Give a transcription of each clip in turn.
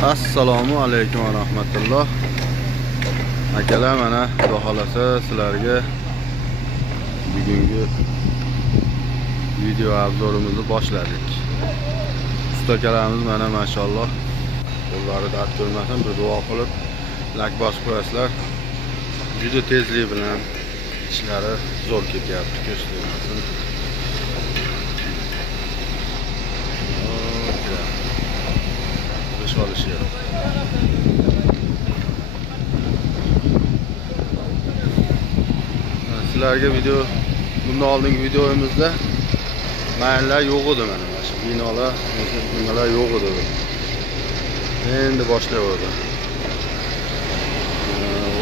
Assalomu alaykum va rahmatulloh. Akalar, mana Xudo xolasa sizlarga bugungi video obzorimizni boshladik. Ustakalarimiz mana maşalloh qo'llari dard ko'rmasin, bir duo qilib like bosib qo'yasizlar. Juda tezlik bilan ishlari zo'r ketyapti, ko'rsatmasin. Çalışıyor. Sizlarga video, bundan oldingi videomuzda mayinlar yo'q edi, mana shu binolar, nimalar yo'q edi. Endi boshlayapti.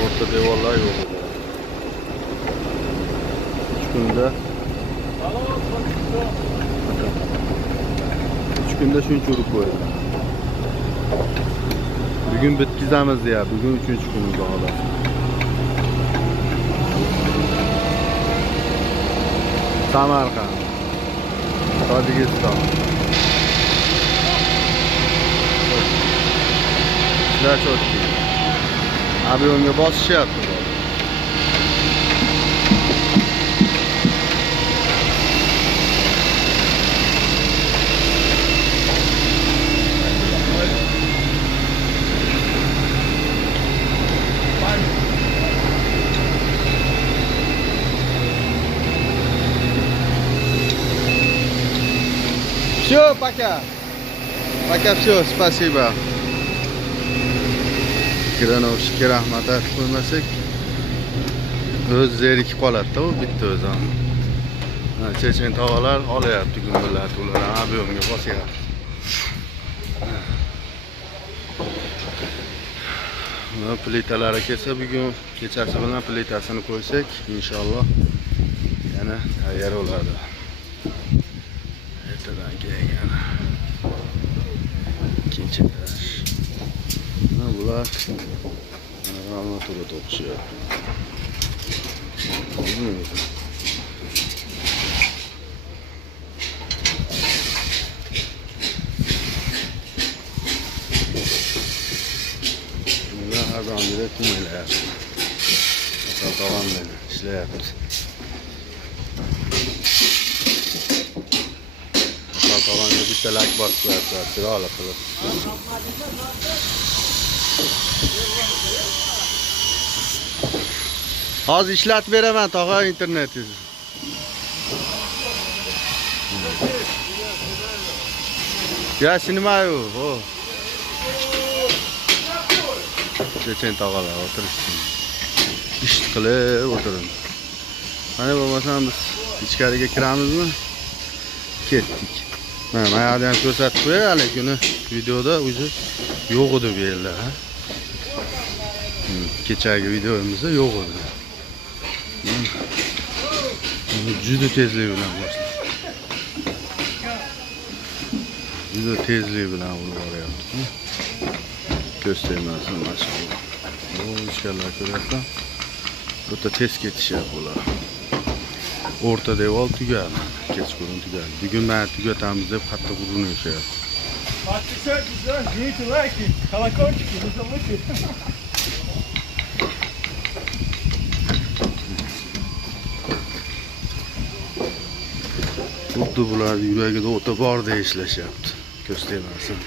O'rta devorlar yo'q edi. 3 kunda shuncha urib qo'ydi. Bugün bitkizamiz ya. Bugün 3. kunumuz hala. Samarqand, Tojikiston. Sizlar çok iyi. Avionyga bosishyapti. Все, пока. Пока, все, спасибо. Kiranovishga rahmat aytib qo'ymasak, o'z zerikib qoladi-da u bitta o'zi. Chechen tog'alar olyapti gumbillar, ular avionyga bosyapti. Plitalari kelsa, bugun kechasi bilan plitasini qo'ysak, inshaalloh yana tayyor bo'ladi. Ertadan keyin yana ikkinchi etash. Bular armatura to'qishyapti. Bunlar har doim kumaylayapti. Tog'am bilan ishlayapti. Tog'amga bitta lak bosib qo'yapti, chiroyli qilib. Hozir ishlatib beraman tog'a internetingizni. Ya sinmayu, o. Chechen tog'alar o'tirishsin. Ish qilib o'tirin. Mana bo'lmasam biz ichkariga kiramizmi? Ketdik. Mana bu yerda ham ko'rsatib qo'yay, lekin videoda o'zi yo'q edi bu yerda. Kechagi videomizda yo'q edi. Juda tezlik bilan boshlaydi. Juda tezlik bilan boryapti. Ko'rsatmasin maşalloh. O ishlarlar ko'ryapsan. Bu da tez ketishyapti ular. O'rta devor tugadi. Kechqurun tugadi. Bugun men tugatamiz deb qattiq urinishyapti. Подписывайтесь, жмите лайки, колокольчики, не забудьте. Xuddi bular yuragida o'ta borda ishlashyapti. Ko'rsatmasin.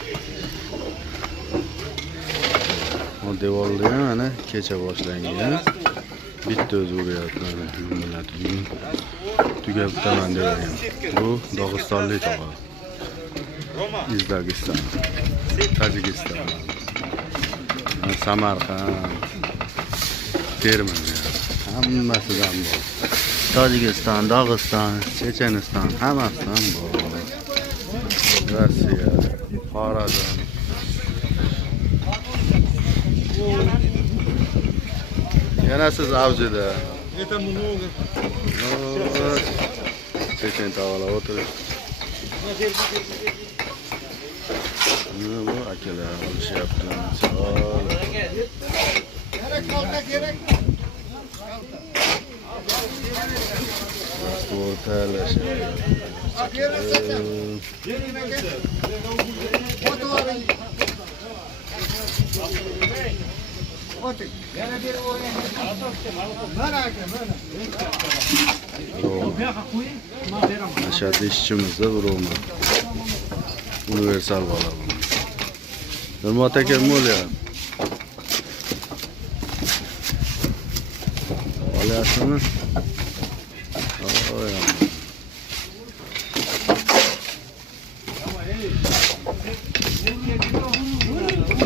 O devorlar ham mana kecha boshlangan. Bitta o'zi uryapti. Bugun tugab bitaman degan. Bu Dog'istonlik tog'a. O'zbekiston, Tojikiston, Samarqand, Termiz, hammasidan bor. Tojikiston, Dog'iston, Checheniston, hammasidan bor. Rossiya, Xorazm. Yana siz avjida. Это много. Chechen tog'alar o'tiribdi. Bu akalar olishyapti. Yana beri o'yin. Mana aka, mana. Bu yoqqa qo'ying, men beraman. Ashaddiy ishchimizda birovman. Universal bola bu. Nurmat aka nima bo'lyapti? Olyapsizmi? Oy.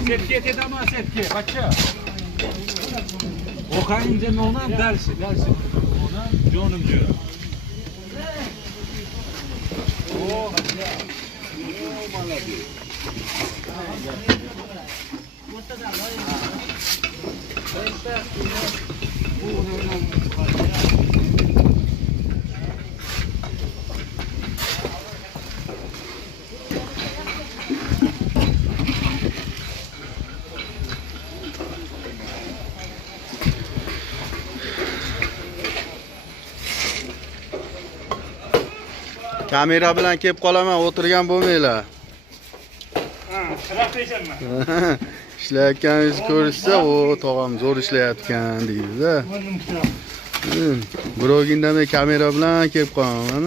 Setga dedama, setga, bacha. O'qayincha nonam darsi. Ona jonimcha. O, молодец. Kamera bilan kelib qolaman, o'tirgan bo'lmanglar. Ishlayotganingizni ko'rishsa, o tog'am zo'r ishlayotgan deydi-da. Birovga indamay kamera bilan kelib qolaman.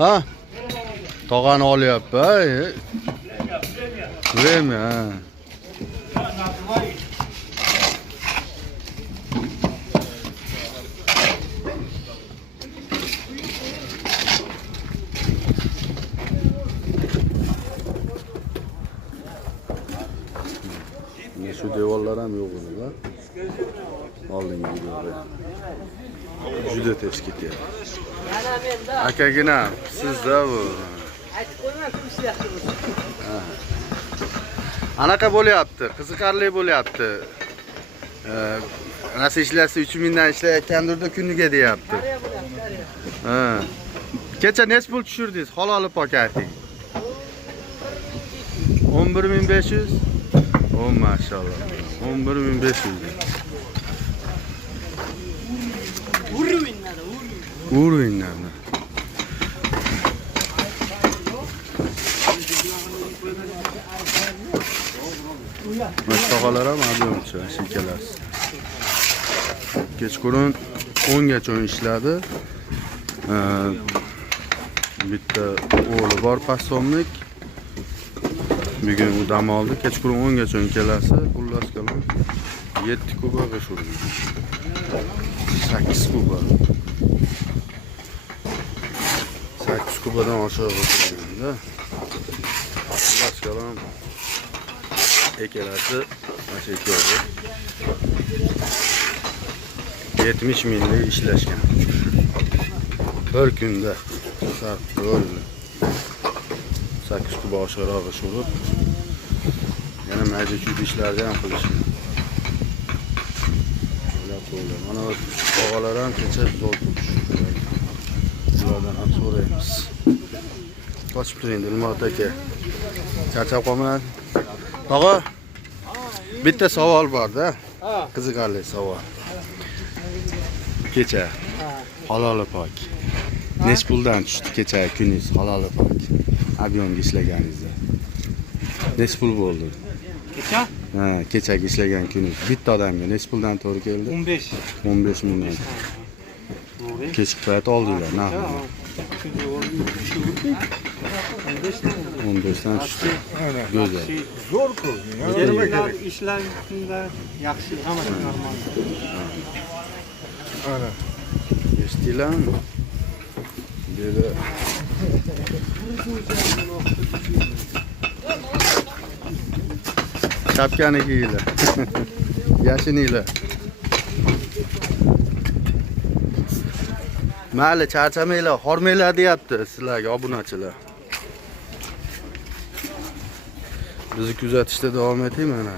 Ha? Tog'ani olyapti. Время, ha. Şu devorlar ham yo'q edi-da. Oldingi videoda. Juda tez ketyapti. Akagina, sizda bu. Aytib qo'yman, ishlayapti bu. Anaqa bo'lyapti, qiziqarli bo'lyapti. Nasıl ishlarsa 3000 dan ishlayotgandirda kuniga deyapti. Ha. Kecha necha pul tushirdingiz? Haloli pokating. 11500. Oh maşallah. 11500. Uruvinladi. Mashqalar ham adyomcha shekalar. Kechqurun 10 gacha ishladi. Bitta o'g'li bor passomlik. Bugun u dam oldi. Kechqurun 10 gacha kelasi, xullas kalom 7 kuba g'ish urdi. 8 kuba. 8 kubadan oshiq urdi. Xullas kalom ekelasi mana shu 70 minglik ishlashgan. Bir kunda sarf bo'ldi. 8 kuba oshiqroq ish urib, yana majlis ishlarni ham qilishgan. Mana tog'alar ham kecha zo'r turishdi. Ulardan ham so'raymiz. Qochib turing, Dilmot aka. Charchab qolmang. Tog'a, bitta savol bor-da. Qiziqarli savol. Kecha haloli pok. Nech puldan tushdi kecha kuningiz haloli pok? Abyomga ishlaganingizda. Nech pul bo'ldi? Kecha? Ha, kechagi ishlagan kuningiz bitta odamga nech puldan to'g'ri keldi? 15. 15 mingdan. Kechki payt oldinglar, naqd. 15 dan tushdi. Go'zal. Zo'r ko'rding. Terma kerak. Ishlarida yaxshi, hammasi normal. Ana. Eshitdinglarmi? Dedi. Shapkani kiyinglar. Yashininglar. Mayli, charchamanglar, hormanglar deyapti sizlarga obunachilar. Bizni kuzatishda davom eting mana.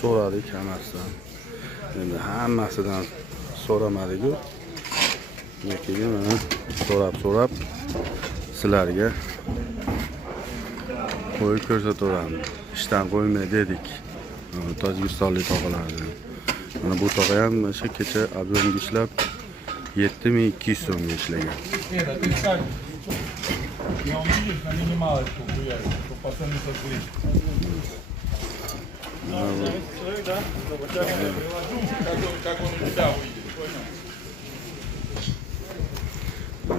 So'radik hammasidan. Endi hammasidan so'ramadik-ku. Lekin mana so'rab sizlarga qo'yib ko'rsataveramiz. Ishdan qo'ymay dedik. Tojikistonlik tog'alarni. Mana bu tog'a ham o'sha kecha ob'yomga ishlab 7200 so'mga ishlagan.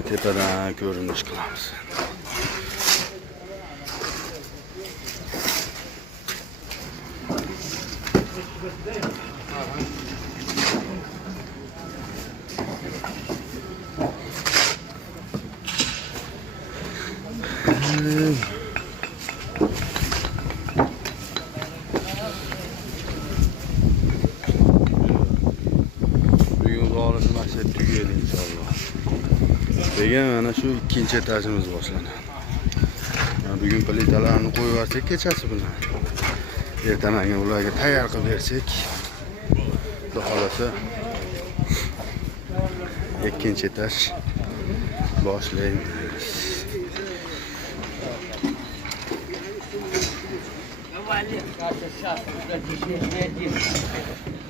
Tepadan ko'rinish qilamiz. Bugun g'olibni maqsad tugaydi inshaalloh. Degan mana shu ikkinchi etajimiz boshlanadi. Bugun plitalarni qo'yib yuborsak kechasi bilan. Ertamanga ularga tayyor qilib bersak, xudo xolasa ikkinchi etaj boshlaymiz.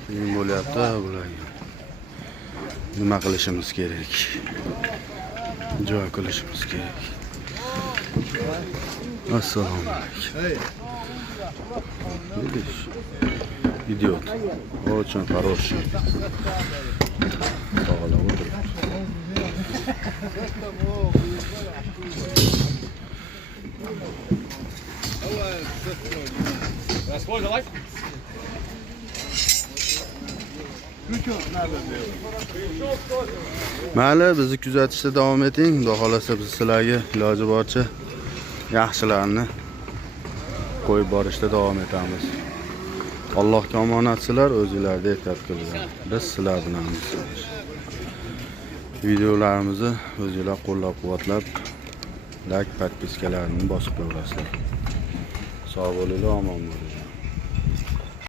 Qiyin bo'lyapti bularga. Nima qilishimiz kerak? Joy qilishimiz kerak. Assalomu alaykum. Видишь? Идет. Очень хороший. Tog'lar o'tiribdi. Mayli, bizni kuzatishda davom eting. Xudo xolasa biz sizlarga iloji boricha yaxshilarni qo'yib borishda davom etamiz. Allohga omonatsizlar, o'zingizlarga ehtiyot qilinglar. Biz sizlar bilanmiz. Videolarimizni o'zingizlar qo'llab-quvvatlab, like, podpiskalarni bosib qo'yasizlar. Sog' bo'linglar, omon bo'linglar.